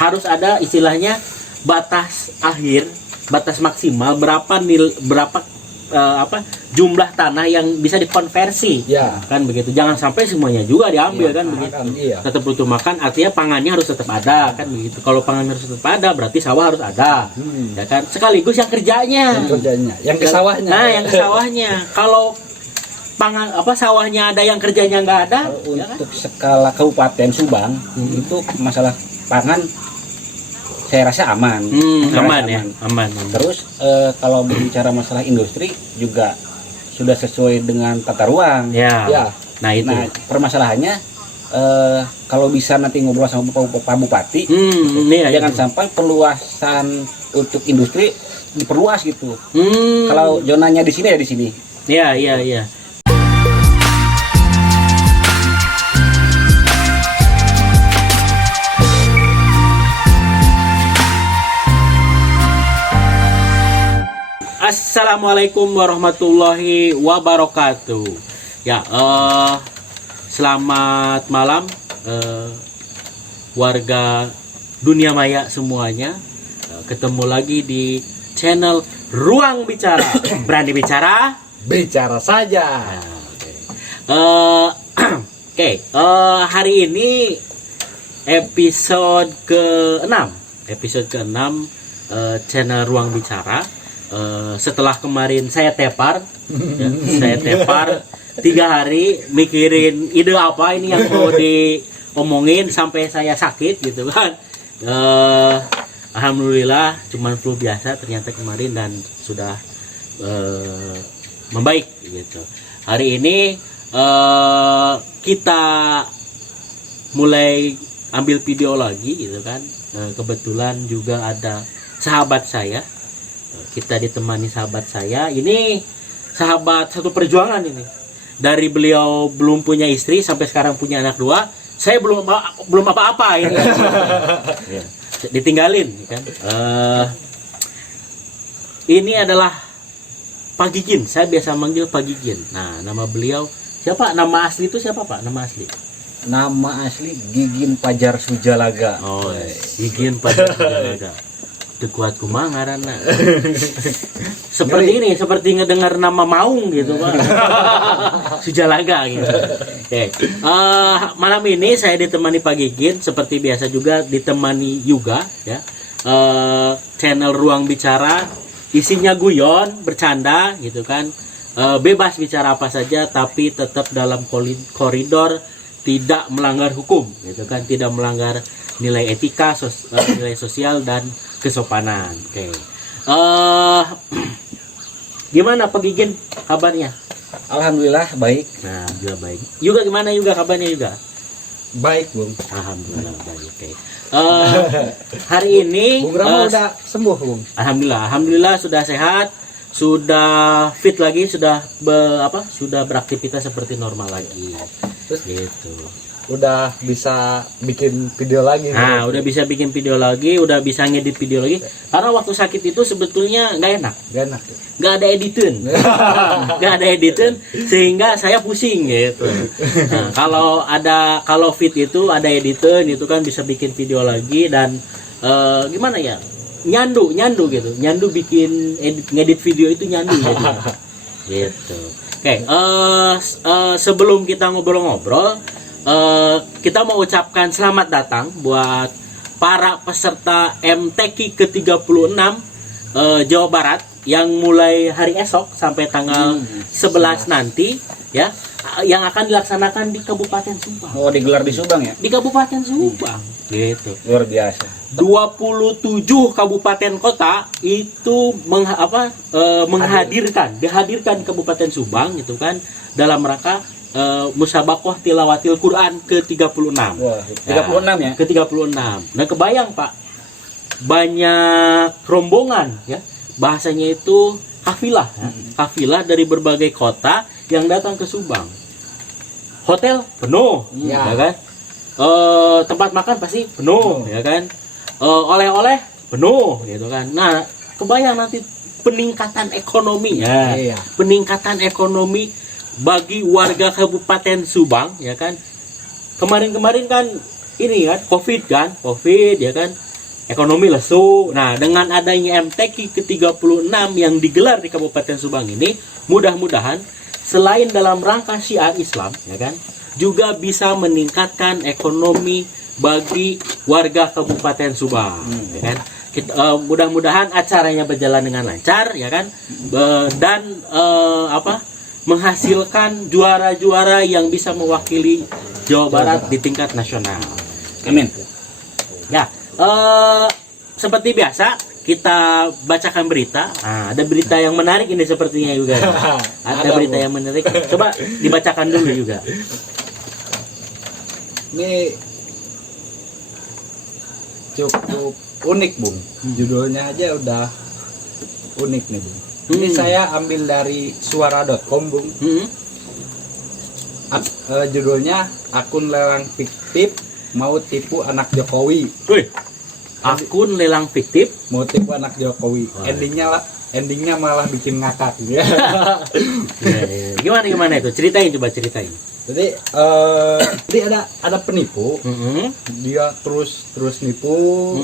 harus ada istilahnya batas akhir, batas maksimal berapa jumlah tanah yang bisa dikonversi, ya kan begitu. Jangan sampai semuanya juga diambil, kan begitu. iya. Tetap butuh makan, artinya pangannya harus tetap ada, kan begitu. Kalau pangan harus tetap ada, berarti sawah harus ada, ya kan. Sekaligus yang kerjanya, yang ke sawahnya. Nah, yang ke sawahnya. Kalau pangan sawahnya ada, yang kerjanya nggak ada. Kalau Ya kan? untuk skala Kabupaten Subang itu masalah pangan saya rasa aman. Aman ya, aman. Terus kalau berbicara masalah industri juga sudah sesuai dengan tata ruang. Ya. Nah itu. Nah permasalahannya kalau bisa nanti ngobrol sama Pak Bupati, jangan sampai perluasan untuk industri diperluas gitu. Kalau zonanya di sini ya di sini. Iya. Assalamualaikum warahmatullahi wabarakatuh. Ya, selamat malam warga dunia maya semuanya. Ketemu lagi di channel Ruang Bicara. Berani bicara? Bicara saja. Oke, hari ini episode ke-6. Episode ke-6 channel Ruang Bicara. Setelah kemarin saya tepar 3 hari mikirin ide apa ini yang mau diomongin sampai saya sakit gitu kan. Alhamdulillah cuman flu biasa ternyata kemarin dan sudah membaik gitu. Hari ini kita mulai ambil video lagi gitu kan. Kebetulan juga ada sahabat saya. Kita ditemani sahabat saya. Ini sahabat satu perjuangan ini. Dari beliau belum punya istri sampai sekarang punya anak 2. Saya belum apa-apa ini. Ya, ditinggalin kan. Ini adalah Pak Gigin. Saya biasa manggil Pak Gigin. Nah, nama beliau siapa? Nama asli itu siapa, Pak? Nama asli. Nama asli Gigin Pajar Sujalaga. Oh, Gigin Pajar Sujalaga. Dekuat kumang ngaranna. Seperti ini, seperti ngedengar nama Maung gitu, Pak. Sujalaga gitu. Oke. Malam ini saya ditemani Pak Gigin, seperti biasa juga ditemani Yuga ya. Channel Ruang Bicara isinya guyon, bercanda gitu kan. Bebas bicara apa saja tapi tetap dalam koridor tidak melanggar hukum gitu kan, tidak melanggar nilai etika, nilai sosial dan kesopanan. Oke. Gimana Pak Gigin kabarnya? Alhamdulillah baik. Nah, juga baik. Juga gimana juga kabarnya juga? Baik, Bung. Alhamdulillah baik. Oke. Hari ini Bung Rama udah sembuh, Bung. Alhamdulillah sudah sehat, sudah fit lagi, sudah beraktivitas seperti normal lagi. Terus gitu. Udah bisa bikin video lagi. Nah, udah bisa bikin video lagi, udah bisa ngedit video lagi. Karena waktu sakit itu sebetulnya nggak enak. Nggak ada editan. Nggak ada editan sehingga saya pusing gitu. Nah, kalau fit itu ada editan itu kan bisa bikin video lagi dan gimana ya? Nyandu gitu. Nyandu bikin ngedit video itu nyandu gitu. Gitu. Oke, sebelum kita ngobrol-ngobrol, kita mau ucapkan selamat datang buat para peserta MTQ ke-36 Jawa Barat yang mulai hari esok sampai tanggal 11 nanti ya, yang akan dilaksanakan di Kabupaten Subang. Oh, digelar di Subang ya? Di Kabupaten Subang. Gitu. Luar biasa. 27 kabupaten kota itu dihadirkan Kabupaten Subang gitu kan dalam rangka musabakoh tilawatil Quran ke-36. Wah, 36 ya? Ke-36. Nah, kebayang Pak, banyak rombongan ya. Bahasanya itu kafilah ya. Kafilah dari berbagai kota yang datang ke Subang. Hotel penuh, ya kan? Tempat makan pasti penuh, ya kan? Oleh-oleh penuh gitu kan. Nah, kebayang nanti peningkatan ekonomi ya. Iya. Peningkatan ekonomi bagi warga Kabupaten Subang ya kan. Kemarin kan ini kan COVID ya kan. ekonomi lesu. Nah, dengan adanya MTQ ke-36 yang digelar di Kabupaten Subang ini, mudah-mudahan selain dalam rangka syiar Islam, ya kan, juga bisa meningkatkan ekonomi bagi warga Kabupaten Subang, ya kan. Mudah-mudahan acaranya berjalan dengan lancar, ya kan, dan menghasilkan juara-juara yang bisa mewakili Jawa Barat di tingkat nasional. Amin. Ya, seperti biasa kita bacakan berita. Nah, ada berita yang menarik ini sepertinya juga. Ada berita yang menarik. Coba dibacakan dulu juga. Ini cukup unik, Bung. Judulnya aja udah unik nih, Bung. Ini saya ambil dari suara.com, Bung. Judulnya akun lelang fiktif mau tipu anak Jokowi. Wih, akun lelang fiktif Mau tipu anak Jokowi. Endingnya malah bikin ngakak. Ya. Gimana itu? Ceritain, coba ceritain. Jadi ada penipu. Dia terus nipu.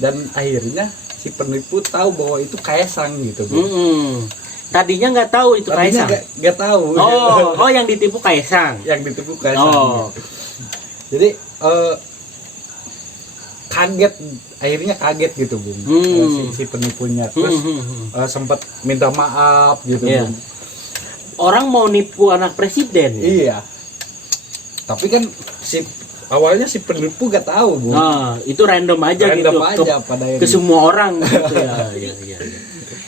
Dan akhirnya si penipu tahu bahwa itu Kaisang gitu, Bung. Tadinya nggak tahu itu Kaisang. Nggak tahu. Oh, yang ditipu Kaisang. Yang ditipu Kaisang. Oh. Gitu. Jadi akhirnya kaget gitu, Bung. Si penipunya terus sempat minta maaf gitu, Bung. Orang mau nipu anak presiden. Iya. Tapi kan awalnya si penipu gak tahu, Bung. Nah, itu random aja gitu. Ke semua orang gitu ya. Iya.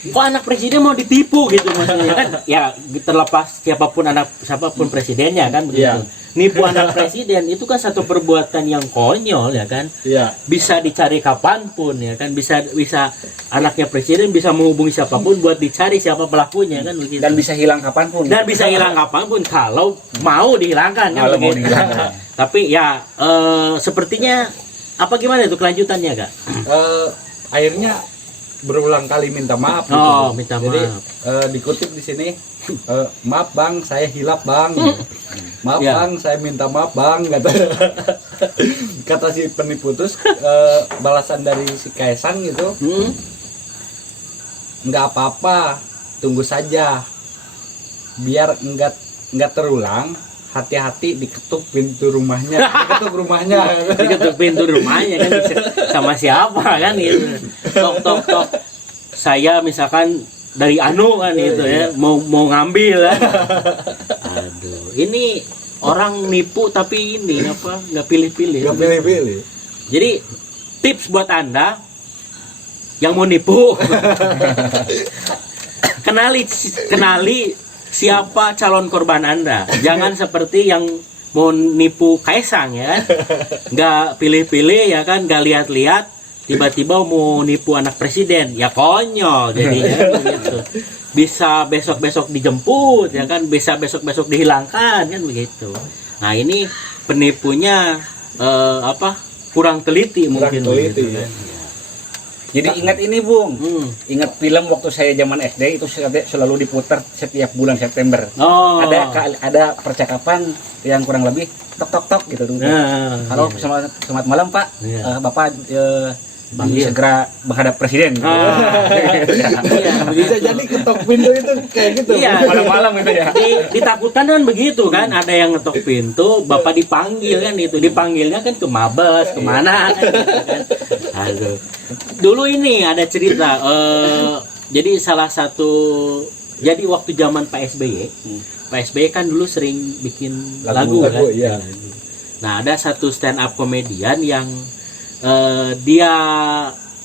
Kok anak presiden mau ditipu gitu maksudnya kan? Ya terlepas siapapun presidennya kan begitu. Nipu anak presiden itu kan satu perbuatan yang konyol ya kan? Iya. Bisa dicari kapanpun ya kan? Bisa anaknya presiden bisa menghubungi siapapun buat dicari siapa pelakunya kan begitu. Dan bisa hilang kapanpun. Dan bisa hilang kapanpun kalau mau dihilangkan kan begitu. Tapi ya sepertinya apa gimana itu kelanjutannya, Kak? Akhirnya berulang kali minta maaf gitu. Minta maaf. Jadi dikutip di sini, maaf Bang, saya hilap Bang. Maaf Bang, saya minta maaf Bang, kata si penipu. Terus balasan dari si Kaisang gitu, nggak apa-apa, tunggu saja, biar nggak terulang. Hati-hati diketuk pintu rumahnya, diketuk pintu rumahnya kan sama siapa kan gitu. Tok. Saya misalkan dari Anu kan gitu ya, mau ngambil kan. Aduh, ini orang nipu tapi ini apa nggak pilih-pilih. Jadi tips buat Anda yang mau nipu, kenali siapa calon korban Anda. Jangan seperti yang mau nipu Kaisang ya kan. Nggak pilih-pilih ya kan, nggak lihat-lihat, tiba-tiba mau nipu anak presiden. Ya konyol jadinya begitu. Bisa besok-besok dijemput ya kan, bisa besok-besok dihilangkan kan begitu. Nah, ini penipunya kurang teliti mungkin begitu, kan. Jadi ingat ini, Bung. Ingat film waktu saya zaman SD itu selalu diputar setiap bulan September. Ada percakapan yang kurang lebih tok gitu. Halo, selamat malam Pak. Bapak segera menghadap presiden. Bisa jadi ketok pintu itu kayak gitu. Iya, malam-malam itu ya. Ditakutkan kan begitu kan, ada yang ngetok pintu, Bapak dipanggil kan itu. Dipanggilnya kan ke Mabes, kemana kan. Aduh. Dulu ini ada cerita, jadi jadi waktu zaman Pak SBY, Pak SBY kan dulu sering bikin lagu kan. Iya. Nah, ada satu stand up komedian yang dia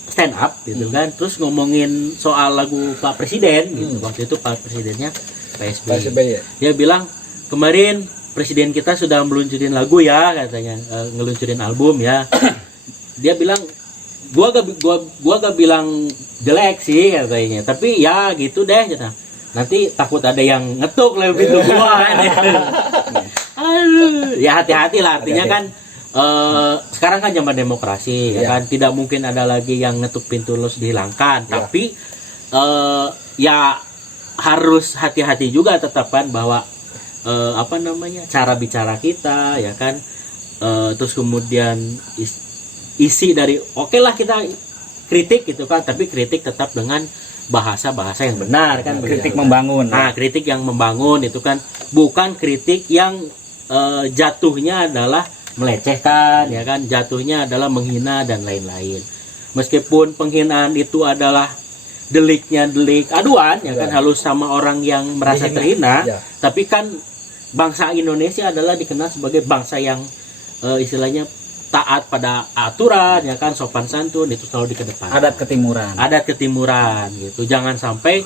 stand up gitu kan, terus ngomongin soal lagu Pak Presiden gitu. Waktu itu Pak Presidennya Pak SBY. Dia bilang, kemarin Presiden kita sudah meluncurin lagu ya katanya, ngeluncurin album ya. Dia bilang, gua gak bilang jelek sih katanya, tapi ya gitu deh gitu. Nanti takut ada yang ngetuk lewat pintu gua kan. Aduh, ya hati-hati lah, artinya kan sekarang kan zaman demokrasi ya kan, tidak mungkin ada lagi yang ngetuk pintu terus dihilangkan, tapi ya harus hati-hati juga tetapkan bahwa cara bicara kita ya kan, terus kemudian isi dari oke lah kita kritik gitu kan, tapi kritik tetap dengan bahasa-bahasa yang benar kan, kritik begitu. membangun. Nah, kritik yang membangun itu kan bukan kritik yang jatuhnya adalah melecehkan ya kan, jatuhnya adalah menghina dan lain-lain. Meskipun penghinaan itu adalah deliknya delik aduan ya kan, halus sama orang yang merasa terhina, tapi kan bangsa Indonesia adalah dikenal sebagai bangsa yang istilahnya taat pada aturan ya kan, sopan santun itu selalu dikedepankan. Adat ketimuran gitu, jangan sampai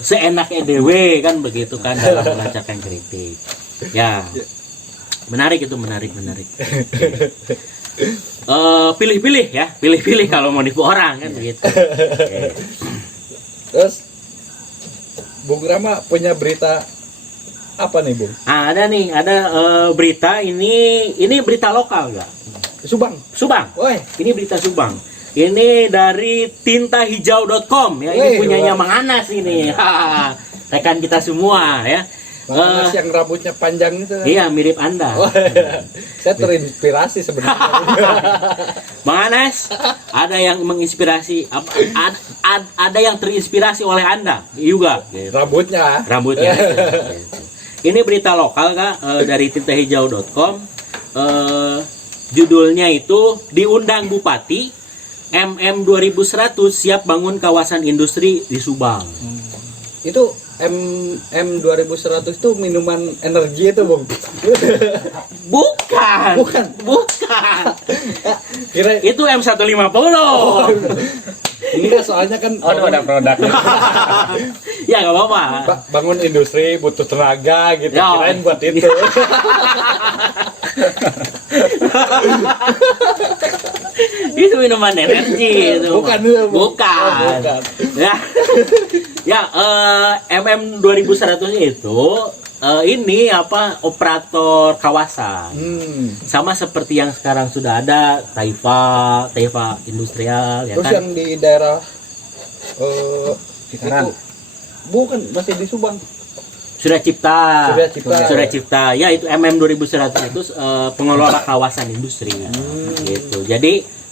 seenaknya dewe kan begitu kan dalam melancarkan kritik ya. Menarik itu, menarik. Pilih-pilih ya, pilih-pilih kalau mau nipu orang kan begitu. Terus Bung Rama punya berita apa nih, Bung? Ada nih, ada berita ini berita lokal enggak? Subang. Woi, ini berita Subang. Ini dari tintahijau.com ya. Ini punyanya Mang Anas ini. Rekan kita semua ya. Mang Anas yang rambutnya panjang itu. Iya, mirip Anda. Saya terinspirasi sebenarnya. Mang Anas, ada yang menginspirasi, ada yang terinspirasi oleh Anda juga. Gitu. Rambutnya. Ini berita lokal Kak, dari tintahijau.com. Judulnya itu diundang Bupati MM 2100 siap bangun kawasan industri di Subang. Itu MM 2100 itu minuman energi itu, Bung? Bukan. Kira itu M150. Enggak, soalnya kan ada produk. Ya nggak apa-apa. Bangun industri butuh tenaga gitu. Ya. Kirain buat itu. Itu minuman energi itu. Bukan. Ya, MM 2100 itu ini operator kawasan. Sama seperti yang sekarang sudah ada Taifa Industrial ya. Terus kan? yang di daerah Cikarang. Bukan, masih di Subang. Surya Cipta. Ya, itu MM 2100 itu pengelola kawasan industri. Gitu. Jadi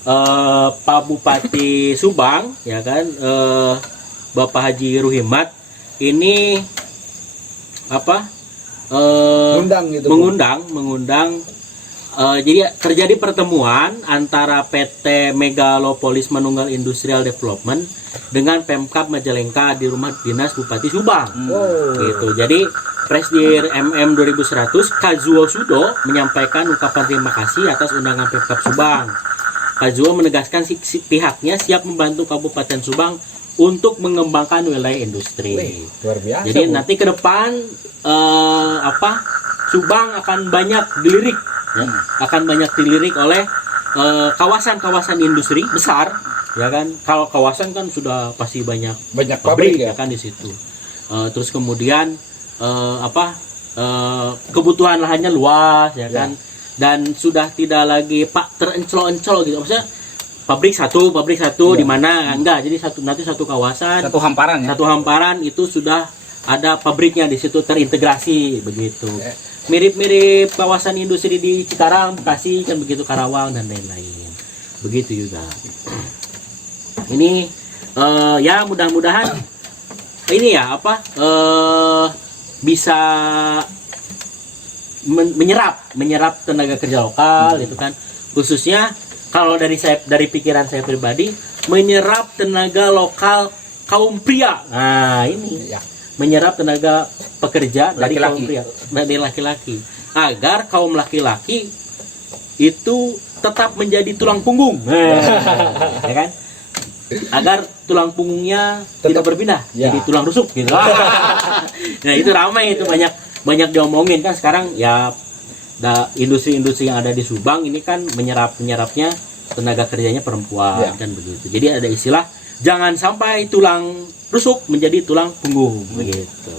Pak Bupati Subang ya kan, Bapak Haji Ruhimat ini mengundang jadi terjadi pertemuan antara PT Megalopolis Manunggal Industrial Development dengan Pemkab Majalengka di rumah dinas Bupati Subang. Gitu. Jadi Presdir MM 2100 Kazuo Sudo menyampaikan ungkapan terima kasih atas undangan Pemkab Subang. Kazuo menegaskan pihaknya siap membantu Kabupaten Subang untuk mengembangkan wilayah industri. Luar biasa. Jadi nanti ke depan Subang akan banyak dilirik, ya, akan banyak dilirik oleh kawasan-kawasan industri besar, ya kan? Kalau kawasan kan sudah pasti banyak pabrik ya kan di situ. Terus kemudian kebutuhan lahannya luas, ya kan? Dan sudah tidak lagi terencol-encol gitu, maksudnya pabrik satu di mana enggak, jadi nanti satu kawasan, satu hamparan itu sudah ada pabriknya di situ terintegrasi begitu. Mirip-mirip kawasan industri di Cikarang, Bekasi kan begitu, Karawang dan lain-lain. Begitu juga. Ini ya mudah-mudahan ini ya bisa menyerap tenaga kerja lokal itu kan, khususnya kalau dari pikiran saya pribadi, menyerap tenaga lokal kaum pria. Nah, ini menyerap tenaga pekerja dari kaum pria, dari laki-laki, agar kaum laki-laki itu tetap menjadi tulang punggung. Ya kan? Agar tulang punggungnya tidak berpindah jadi tulang rusuk gitu. Nah, itu ramai, itu banyak diomongin kan sekarang ya. Industri-industri yang ada di Subang ini kan menyerapnya tenaga kerjanya perempuan kan begitu. Jadi ada istilah jangan sampai tulang rusuk menjadi tulang punggung begitu.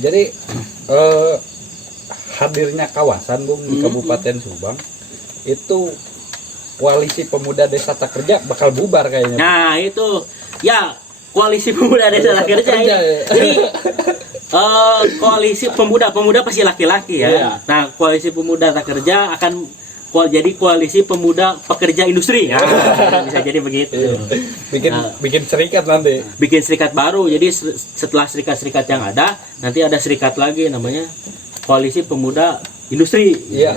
Jadi hadirnya kawasan, Bung, di Kabupaten Subang itu koalisi pemuda desa tak kerja bakal bubar kayaknya. Nah, itu ya koalisi pemuda desa tak kerja. Jadi koalisi pemuda pasti laki-laki ya. Nah, koalisi pemuda tak kerja akan jadi koalisi pemuda pekerja industri. Ya, bisa jadi begitu. Bikin serikat nanti. Bikin serikat baru. Jadi setelah serikat-serikat yang ada, nanti ada serikat lagi namanya koalisi pemuda industri. Iya.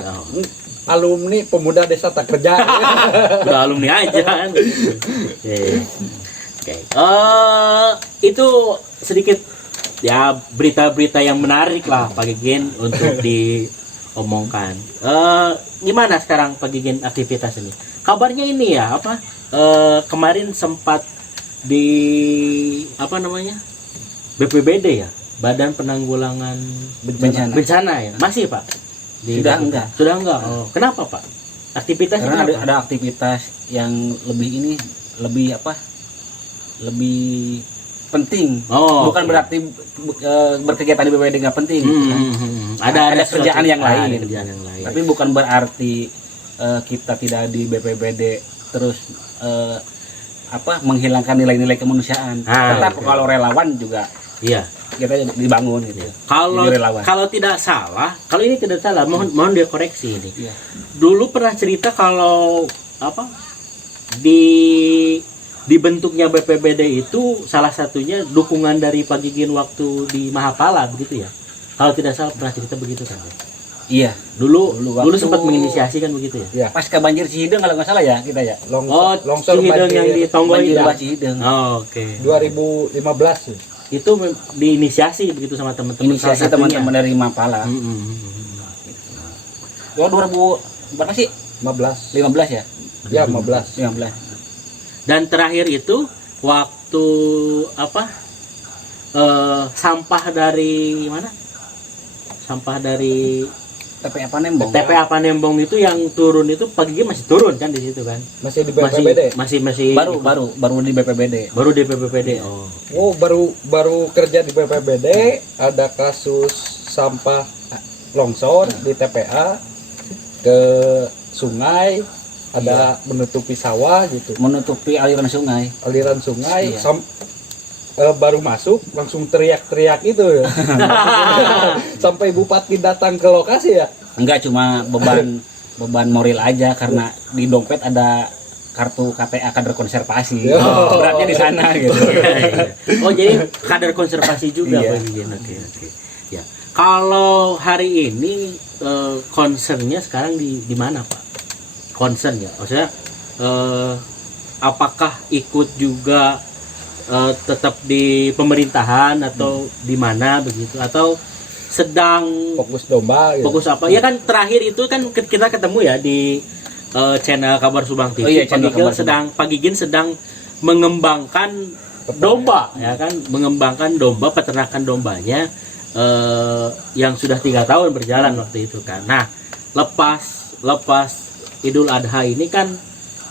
Alumni pemuda desa tak kerja. Udah alumni aja kan. Oke. Itu sedikit ya berita-berita yang menarik lah Pak Gigen untuk diomongkan. Gimana sekarang Pak Gigen aktivitas ini? Kabarnya ini ya apa? Kemarin sempat di apa namanya? BPBD ya, Badan Penanggulangan Bencana ya. Masih Pak? Sudah enggak. Oh, kenapa Pak? Aktivitasnya karena kenapa? ada aktivitas yang lebih penting. Bukan berarti berkegiatan di BPBD nggak penting. Ada kerjaan yang lain. Tapi bukan berarti kita tidak di BPBD terus menghilangkan nilai-nilai kemanusiaan. Tetap kalau relawan juga. Iya. Kita dibangun gitu. Kalau tidak salah, kalau ini tidak salah, mohon dia koreksi ini. Iya. Dulu pernah cerita kalau dibentuknya BPBD itu salah satunya dukungan dari Pak Gigen waktu di Mahapala begitu ya. Kalau tidak salah pernah cerita begitu kan. Iya. Dulu sempat menginisiasi kan begitu ya. Iya. Pasca banjir Cihideng kalau nggak salah ya kita ya. Longsor Cihideng yang di Tonggol itu. Cihideng. Oke. 2015 ya. Itu diinisiasi begitu sama teman-teman. Inisiasi teman-teman dari Mahapala. 2000 berapa sih? 15 ya? Ya 15. Dan terakhir itu waktu sampah dari mana? Sampah dari TPA Panembong. TPA Panembong itu yang turun itu pagi masih turun kan di situ kan? Masih di BPBD. Masih baru di BPBD. Baru di BPBD. Oh, baru kerja di BPBD, ada kasus sampah longsor di TPA ke sungai, ada menutupi sawah gitu. Menutupi aliran sungai. Iya. Baru masuk langsung teriak-teriak itu ya. Sampai bupati datang ke lokasi ya. Enggak, cuma beban moral aja karena di dompet ada kartu KTA kader konservasi. Beratnya di sana gitu. Oh, jadi kader konservasi juga Pak Gigen. Oke. Ya. Kalau hari ini concernnya sekarang di mana Pak? Concern ya. Maksudnya apakah ikut juga tetap di pemerintahan atau di mana begitu, atau sedang fokus domba gitu. Fokus apa ya kan terakhir itu kan kita ketemu ya di channel Kabar Subang TV. Pak Gigen sedang mengembangkan domba ya kan, mengembangkan domba, peternakan dombanya yang sudah 3 tahun berjalan waktu itu kan. Nah lepas Idul Adha ini kan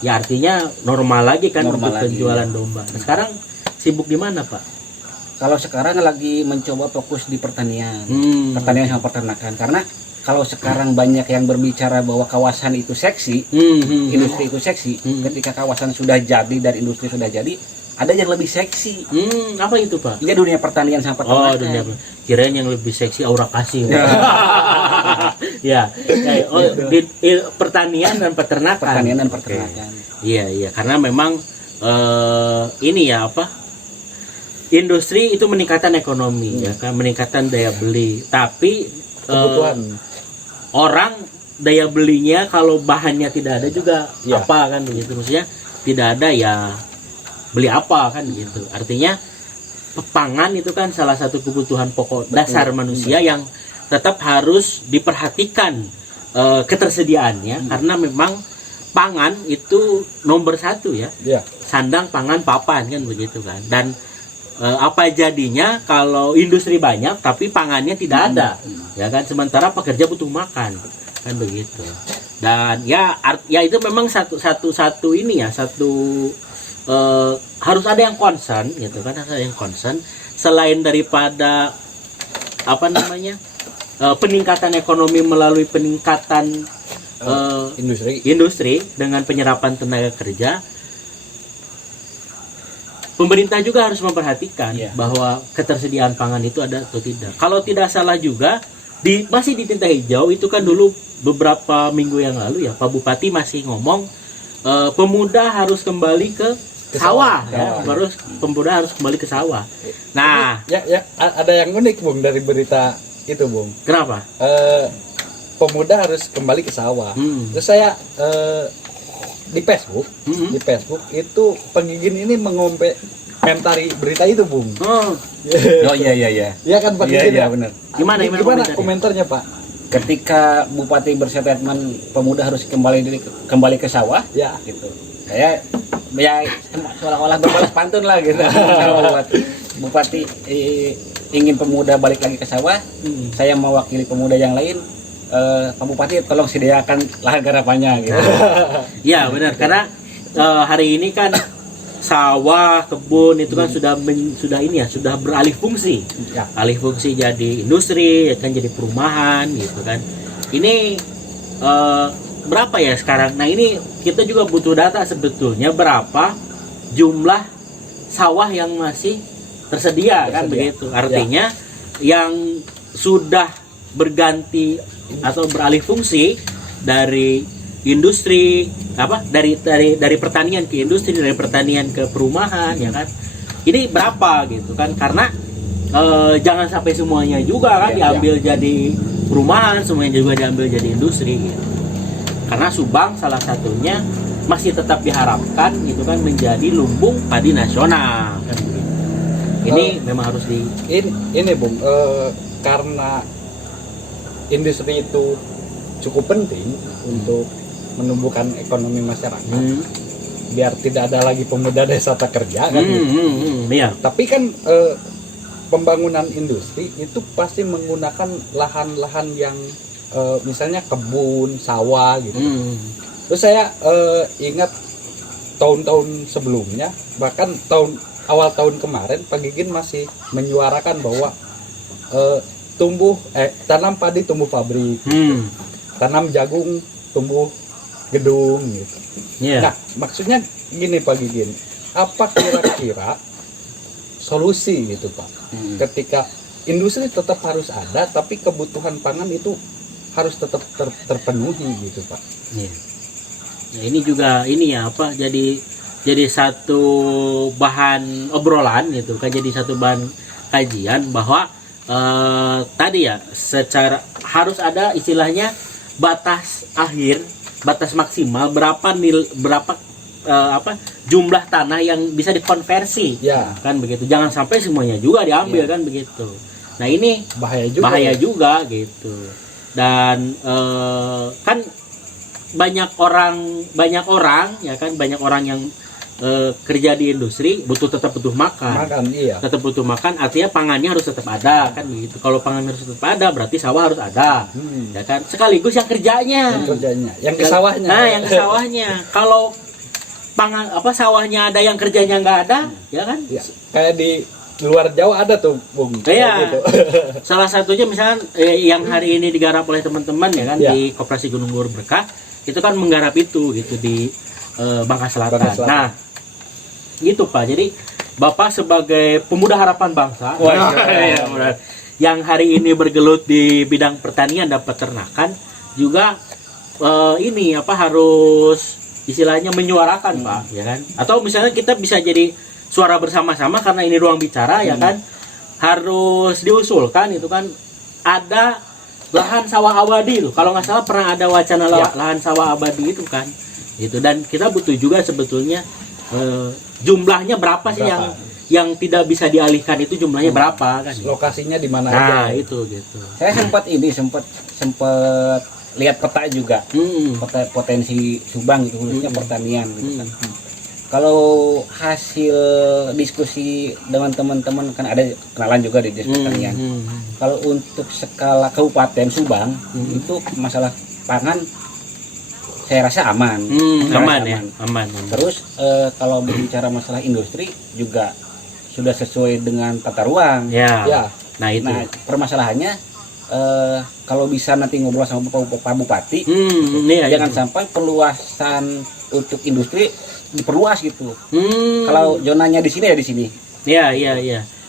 ya artinya normal lagi kan untuk penjualan domba. Nah, sekarang sibuk di mana Pak? Kalau sekarang lagi mencoba fokus di pertanian, pertanian sama peternakan. Karena kalau sekarang banyak yang berbicara bahwa kawasan itu seksi, industri itu seksi. Ketika kawasan sudah jadi dan industri sudah jadi, ada yang lebih seksi. Apa itu Pak? Iya, dunia pertanian sama peternakan. Dunia kirain yang lebih seksi aura kasih. Ya. Pertanian dan peternakan. Iya, karena memang ini ya industri itu meningkatkan ekonomi ya kan, meningkatkan daya beli, tapi kebutuhan orang daya belinya kalau bahannya tidak ada juga apa kan begitu, maksudnya tidak ada ya beli apa kan gitu. Artinya pangan itu kan salah satu kebutuhan pokok dasar manusia yang tetap harus diperhatikan ketersediaannya, karena memang pangan itu nomor 1 ya. Sandang pangan papan kan begitu kan. Dan apa jadinya kalau industri banyak tapi pangannya tidak ada, ya kan, sementara pekerja butuh makan kan begitu. Dan ya itu memang satu ini ya, harus ada yang concern gitu kan, harus ada yang concern selain daripada peningkatan ekonomi melalui peningkatan industri dengan penyerapan tenaga kerja. Pemerintah juga harus memperhatikan bahwa ketersediaan pangan itu ada atau tidak. Kalau tidak salah juga masih di tinta hijau itu kan dulu beberapa minggu yang lalu ya Pak Bupati masih ngomong pemuda harus kembali ke sawah ya, pemuda harus kembali ke sawah. Nah, ya ada yang unik Bung dari berita itu Bung. Kenapa? Pemuda harus kembali ke sawah. Terus saya di Facebook itu penggigin ini mengomentari berita itu Bung. Oh iya. Iya kan Pak Gigin ya? Benar. Gimana komentarnya Pak? Ketika Bupati berstatement pemuda harus kembali ke sawah, ya gitu. Saya ya seolah-olah berbalas pantun lah gitu. Kalau Bupati ingin pemuda balik lagi ke sawah, saya mewakili pemuda yang lain. Pak Bupati tolong sediakan lahan garapannya gitu. Iya benar, karena hari ini kan sawah, kebun itu kan sudah beralih fungsi. Ya. Alih fungsi jadi industri, ya kan jadi perumahan gitu kan. Ini berapa ya sekarang? Nah, ini kita juga butuh data sebetulnya berapa jumlah sawah yang masih tersedia. Kan begitu. Artinya yang sudah berganti atau beralih fungsi dari industri dari pertanian ke industri, dari pertanian ke perumahan, ya kan, ini berapa gitu kan, karena jangan sampai semuanya juga kan diambil jadi perumahan, semuanya juga diambil jadi industri gitu. Karena Subang salah satunya masih tetap diharapkan gitu kan menjadi lumbung padi nasional kan begitu. Ini memang harus ini Bung, karena industri itu cukup penting untuk menumbuhkan ekonomi masyarakat, biar tidak ada lagi pemuda desa tak kerja kan. Iya. Tapi kan pembangunan industri itu pasti menggunakan lahan-lahan yang misalnya kebun, sawah gitu. Terus saya ingat tahun-tahun sebelumnya, bahkan awal tahun kemarin Pak Gigin masih menyuarakan bahwa tanam padi tumbuh pabrik, tanam jagung tumbuh gedung gitu. Nah, maksudnya gini Pak Gigin, apa kira-kira solusi gitu Pak? Ketika industri tetap harus ada, tapi kebutuhan pangan itu harus tetap terpenuhi gitu Pak. Ya, ini juga jadi satu bahan obrolan gitu kan, jadi satu bahan kajian bahwa tadi ya secara harus ada istilahnya batas akhir, batas maksimal berapa jumlah tanah yang bisa dikonversi, kan begitu. Jangan sampai semuanya juga diambil kan begitu. Nah ini bahaya juga gitu. Dan kan banyak orang yang kerja di industri tetap butuh makan, tetap butuh makan, artinya pangannya harus tetap ada kan begitu. Kalau pangan harus tetap ada, berarti sawah harus ada, ya kan, sekaligus yang kerjanya, yang ke sawahnya. Nah, yang ke sawahnya. Kalau sawahnya ada, yang kerjanya nggak ada, ya kan? Ya, kayak di luar Jawa ada tuh Bung. Iya. Gitu. Salah satunya misalnya yang hari ini digarap oleh teman-teman ya kan, di Koperasi Gunung Luhur Berkah, itu kan menggarap itu gitu di Bangka Selatan. Nah, gitu Pak. Jadi Bapak sebagai pemuda harapan bangsa, yang hari ini bergelut di bidang pertanian dan peternakan, juga harus istilahnya menyuarakan Pak, ya kan? Atau misalnya kita bisa jadi suara bersama-sama karena ini ruang bicara, ya kan? Harus diusulkan itu kan ada lahan sawah abadi itu. Kalau nggak salah pernah ada wacana lahan sawah abadi itu kan. Gitu. Dan kita butuh juga sebetulnya jumlahnya berapa sih yang tidak bisa dialihkan, itu jumlahnya berapa kan? Lokasinya di mana aja? Nah, itu gitu. Saya sempat lihat peta juga, peta potensi Subang itu khususnya pertanian gitu kan. Kalau hasil diskusi dengan teman-teman, kan ada kenalan juga di diskusi pertanian. Kalau untuk skala kabupaten Subang itu masalah pangan saya rasa aman. Aman. Terus kalau berbicara masalah industri juga sudah sesuai dengan tata ruang. Ya. Nah itu. Nah, permasalahannya kalau bisa nanti ngobrol sama Pak Bupati, jangan sampai perluasan untuk industri diperluas gitu. Kalau zonanya di sini ya di sini. Iya.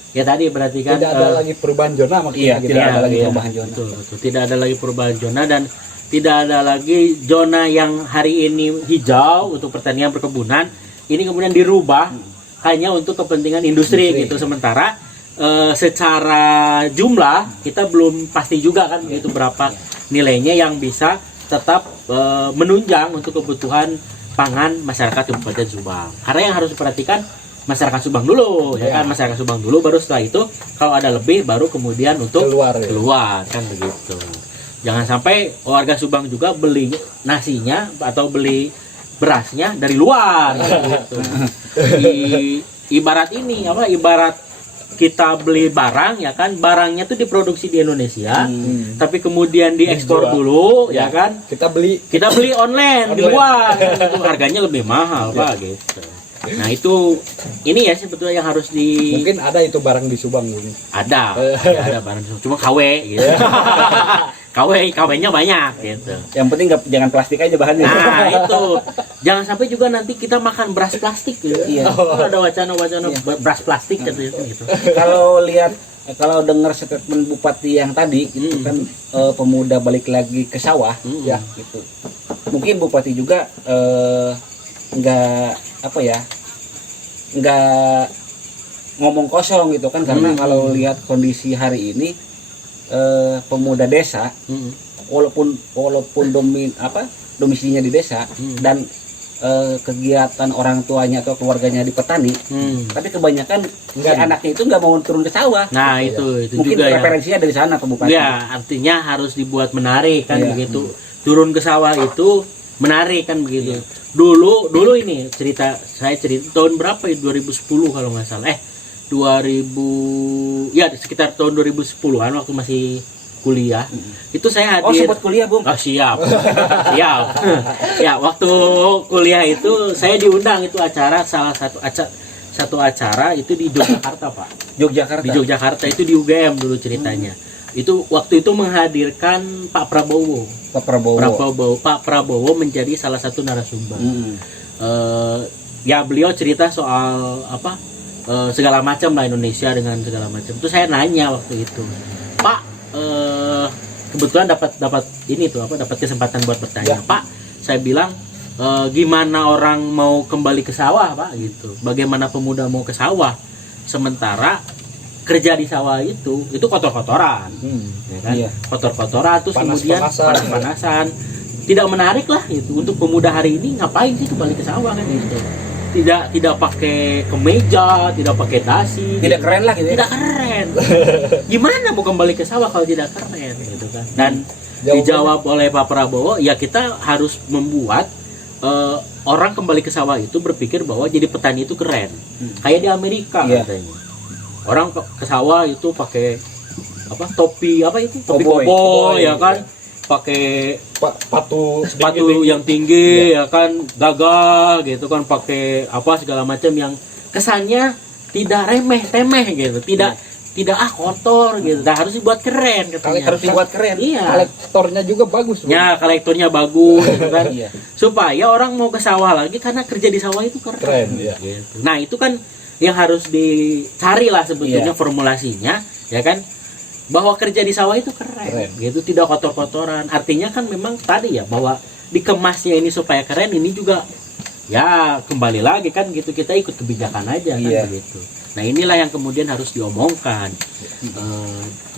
Ya tadi berarti kan tidak ada lagi perubahan zona maksudnya. Iya, tidak ada lagi perubahan zona. Betul. Tidak ada lagi perubahan zona dan tidak ada lagi zona yang hari ini hijau untuk pertanian perkebunan, ini kemudian dirubah hanya untuk kepentingan industri gitu. Sementara secara jumlah kita belum pasti juga kan itu berapa nilainya yang bisa tetap menunjang untuk kebutuhan pangan masyarakat Kabupaten Subang. Karena yang harus diperhatikan masyarakat Subang dulu, ya kan, masyarakat Subang dulu, baru setelah itu kalau ada lebih baru kemudian untuk keluar kan begitu. Jangan sampai warga Subang juga beli nasinya atau beli berasnya dari luar gitu. Ibarat ini apa, ibarat kita beli barang ya kan, barangnya tuh diproduksi di Indonesia tapi kemudian diekspor dulu ya kan, kita beli online di luar kan, itu harganya lebih mahal Pak gitu. Nah itu ini ya sebetulnya yang harus mungkin ada itu barang di Subang mungkin. Ada barang di Subang, cuma KW gitu. KW-nya banyak gitu. Yang penting jangan plastik aja bahannya. Nah itu jangan sampai juga nanti kita makan beras plastik gitu. Iya. Ada wacana beras plastik gitu. Kalau dengar statement Bupati yang tadi itu kan pemuda balik lagi ke sawah ya gitu. Mungkin Bupati juga nggak ngomong kosong gitu kan, karena kalau lihat kondisi hari ini pemuda desa walaupun domisilinya di desa dan kegiatan orang tuanya atau keluarganya di petani, tapi kebanyakan si anaknya itu nggak mau turun ke sawah. Nah itu mungkin juga referensinya dari sana ke Bupati. Ya artinya harus dibuat menarik kan begitu. Turun ke sawah itu menarik kan begitu. Dulu ini saya cerita tahun berapa ya, 2010 kalau nggak salah, 2000 ya sekitar tahun 2010-an waktu masih kuliah. Itu saya hadir. Sempat kuliah Bung? Siap. Ya waktu kuliah itu saya diundang itu acara, salah satu acara itu di Yogyakarta Pak. Di Yogyakarta itu di UGM dulu ceritanya. Itu waktu itu menghadirkan Pak Prabowo menjadi salah satu narasumber. Ya beliau cerita soal apa segala macam lah Indonesia dengan segala macam. Itu saya nanya waktu itu, Pak, kebetulan dapat ini tuh dapat kesempatan buat bertanya. Pak, saya bilang gimana orang mau kembali ke sawah Pak gitu. Bagaimana pemuda mau ke sawah sementara kerja di sawah itu kotor-kotoran, ya kan? Kotor-kotoran terus kemudian panas-panasan, tidak menarik lah itu untuk pemuda hari ini. Ngapain sih kembali ke sawah kan gitu? Tidak pakai kemeja, tidak pakai dasi, tidak keren lah gitu. Tidak keren. Gimana mau kembali ke sawah kalau tidak keren gitu kan? Dan dijawab oleh Pak Prabowo, ya kita harus membuat orang kembali ke sawah itu berpikir bahwa jadi petani itu keren. Kayak di Amerika katanya. Orang ke sawah itu pakai topi koboi ya kan, pakai sepatu yang tinggi ya kan, gagah gitu kan, pakai segala macam yang kesannya tidak remeh-temeh gitu, tidak kotor gitu. Nah, harus dibuat keren katanya. Harus dibuat keren. Iya. Kolektornya juga bagus. Ya, kolektornya bagus gitu kan. Supaya orang mau ke sawah lagi karena kerja di sawah itu keren. Gitu. Nah, itu kan yang harus dicari lah sebetulnya formulasinya, ya kan, bahwa kerja di sawah itu keren. Gitu, tidak kotor-kotoran. Artinya kan memang tadi ya, bahwa dikemasnya ini supaya keren, ini juga ya kembali lagi kan gitu, kita ikut kebijakan aja kan begitu. Nah inilah yang kemudian harus diomongkan,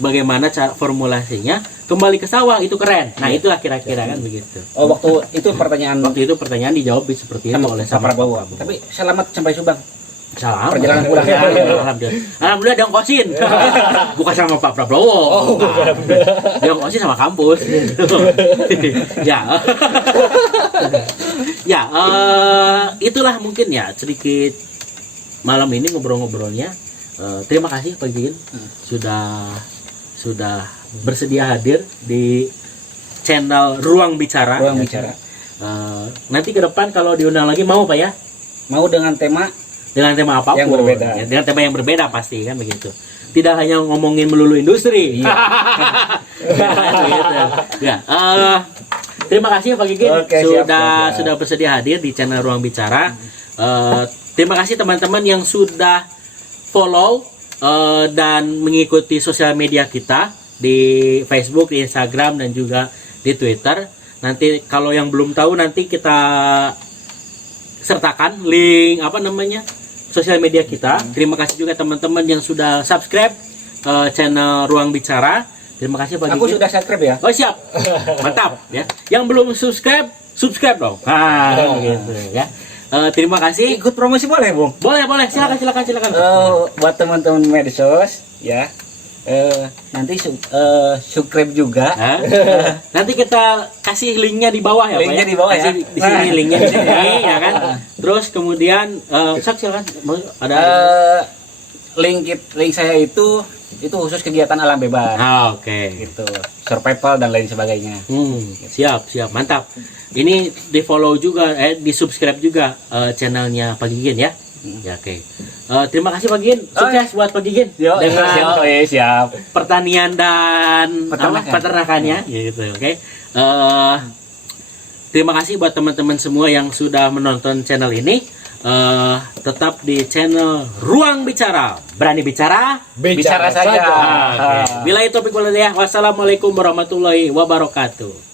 bagaimana cara formulasinya kembali ke sawah itu keren. Nah itulah kira-kira kan begitu. Waktu itu pertanyaan dijawab seperti itu oleh Pak Prabowo. Tapi selamat sampai Subang. Salam. Perjalanan pulang. Alhamdulillah diongkosin. Bukan sama Pak Prabowo. Diongkosin sama kampus. Itulah mungkin ya sedikit malam ini ngobrol-ngobrolnya. Terima kasih Pak Gin sudah bersedia hadir di channel Ruang Bicara. Nanti ke depan kalau diundang lagi mau Pak ya? Mau dengan tema apapun yang berbeda. Ya, dengan tema yang berbeda pasti kan begitu. Tidak hanya ngomongin melulu industri. Terima kasih Pak Gigin sudah bersedia hadir di channel Ruang Bicara. Terima kasih teman-teman yang sudah follow dan mengikuti sosial media kita di Facebook, di Instagram, dan juga di Twitter. Nanti kalau yang belum tahu nanti kita sertakan link sosial media kita. Terima kasih juga teman-teman yang sudah subscribe channel Ruang Bicara. Terima kasih Pak Aku Gigin. sudah subscribe ya. Oh siap, mantap ya. Yang belum subscribe dong. Gitu ya. Terima kasih. Ikut promosi boleh, Bung? Boleh, silakan. Buat teman-teman medsos ya. Nanti subscribe juga. Nanti kita kasih linknya di bawah ya, Linknya Pak ya. di bawah ya. Kasih di sini linknya di sini ya kan. Terus kemudian silakan ada link saya itu khusus kegiatan alam bebas. Oke. Gitu. Survival dan lain sebagainya. Siap, mantap. Ini di follow juga, di subscribe juga channelnya Pak Gigin ya. Ya oke. Terima kasih Pak Gigin. Sukses buat Pak Gigin dengan siap. pertanian dan peternakannya gitu. Oke. Terima kasih buat teman-teman semua yang sudah menonton channel ini. Tetap di channel Ruang Bicara. Berani bicara? Bicara saja. Bila itu topik ya. Wassalamualaikum warahmatullahi wabarakatuh.